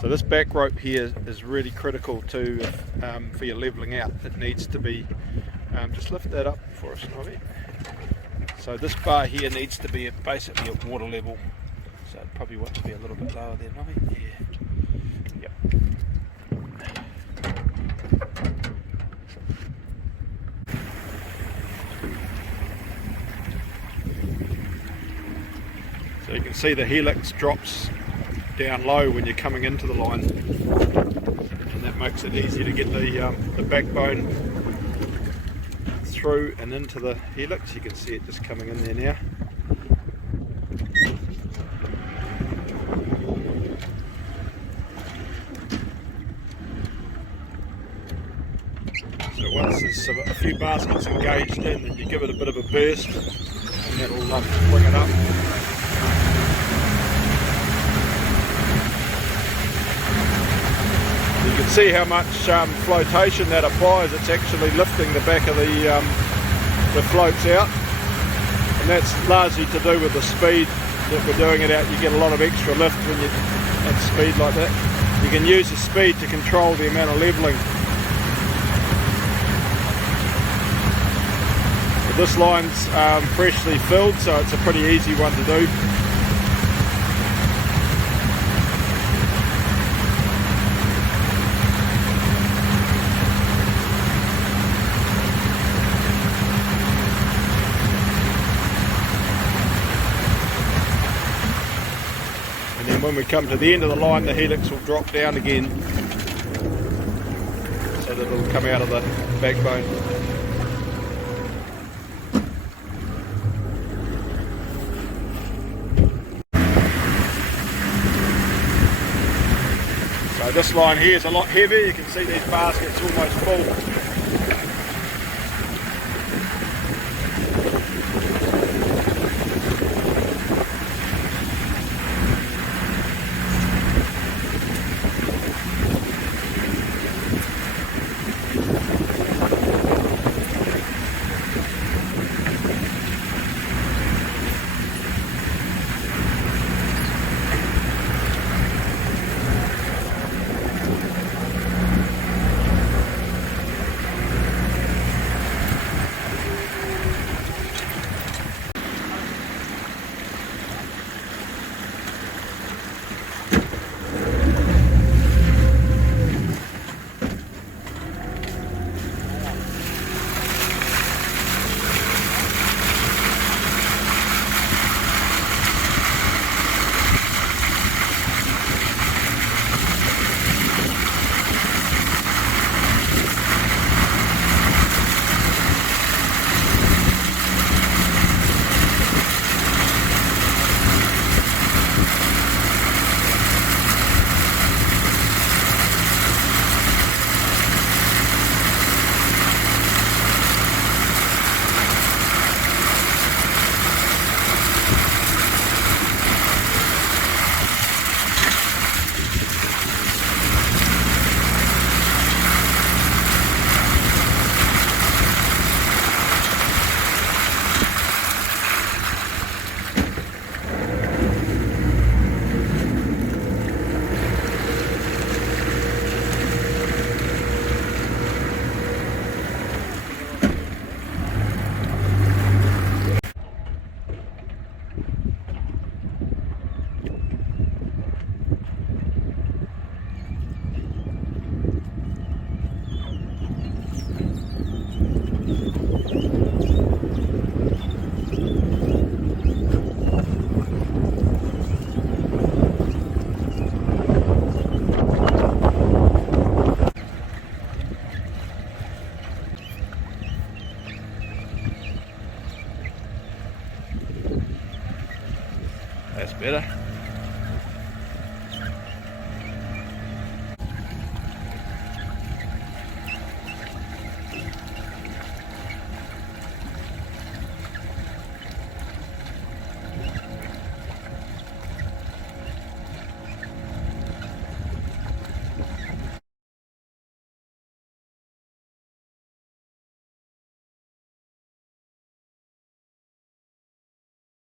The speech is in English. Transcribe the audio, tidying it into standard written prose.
So this back rope here is really critical too for your levelling out. It needs to be, just lift that up for us, Nobby. So this bar here needs to be basically at water level. So it probably wants to be a little bit lower there, Nobby. Yeah. Yep. So you can see the helix drops down low when you're coming into the line, and that makes it easy to get the backbone through and into the helix. You can see it just coming in there now. So once there's a few baskets engaged in, then you give it a bit of a burst, and that'll bring it up. You can see how much flotation that applies. It's actually lifting the back of the floats out, and that's largely to do with the speed that we're doing it at. You get a lot of extra lift when you at speed like that. You can use the speed to control the amount of levelling. But this line's freshly filled, so it's a pretty easy one to do. And then when we come to the end of the line, the helix will drop down again, so that it'll come out of the backbone. So this line here is a lot heavier. You can see these baskets almost full.